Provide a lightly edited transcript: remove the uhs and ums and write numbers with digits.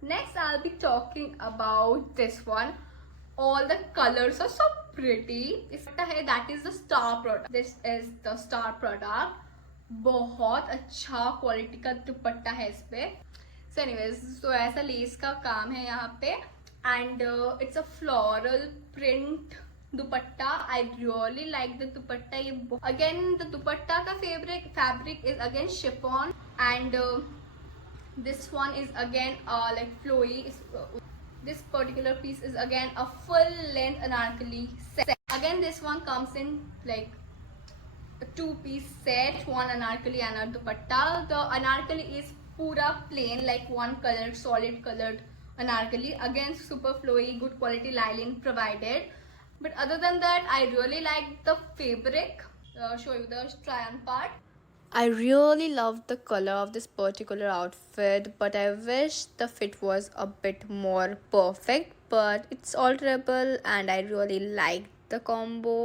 Next, I'll be talking about this one. All the colors are so pretty. इसका है that is the star product. This is the star product. बहुत अच्छा quality का दुपट्टा है इस पे. So anyways, so ऐसा लेस का काम है यहाँ पे and it's a floral print dupatta. I really like the dupatta. ये again the dupatta का fabric is again chiffon and this one is again like flowy. This particular piece is again a full length anarkali set. Again this one comes in like a two-piece set, one anarkali and a dupatta. The anarkali is pura plain, like one colored, solid colored anarkali. Again super flowy, good quality lining provided. But other than that, I really like the fabric. Show you the try-on part. I really love the color of this particular outfit, but I wish the fit was a bit more perfect, but it's alterable and I really like the combo.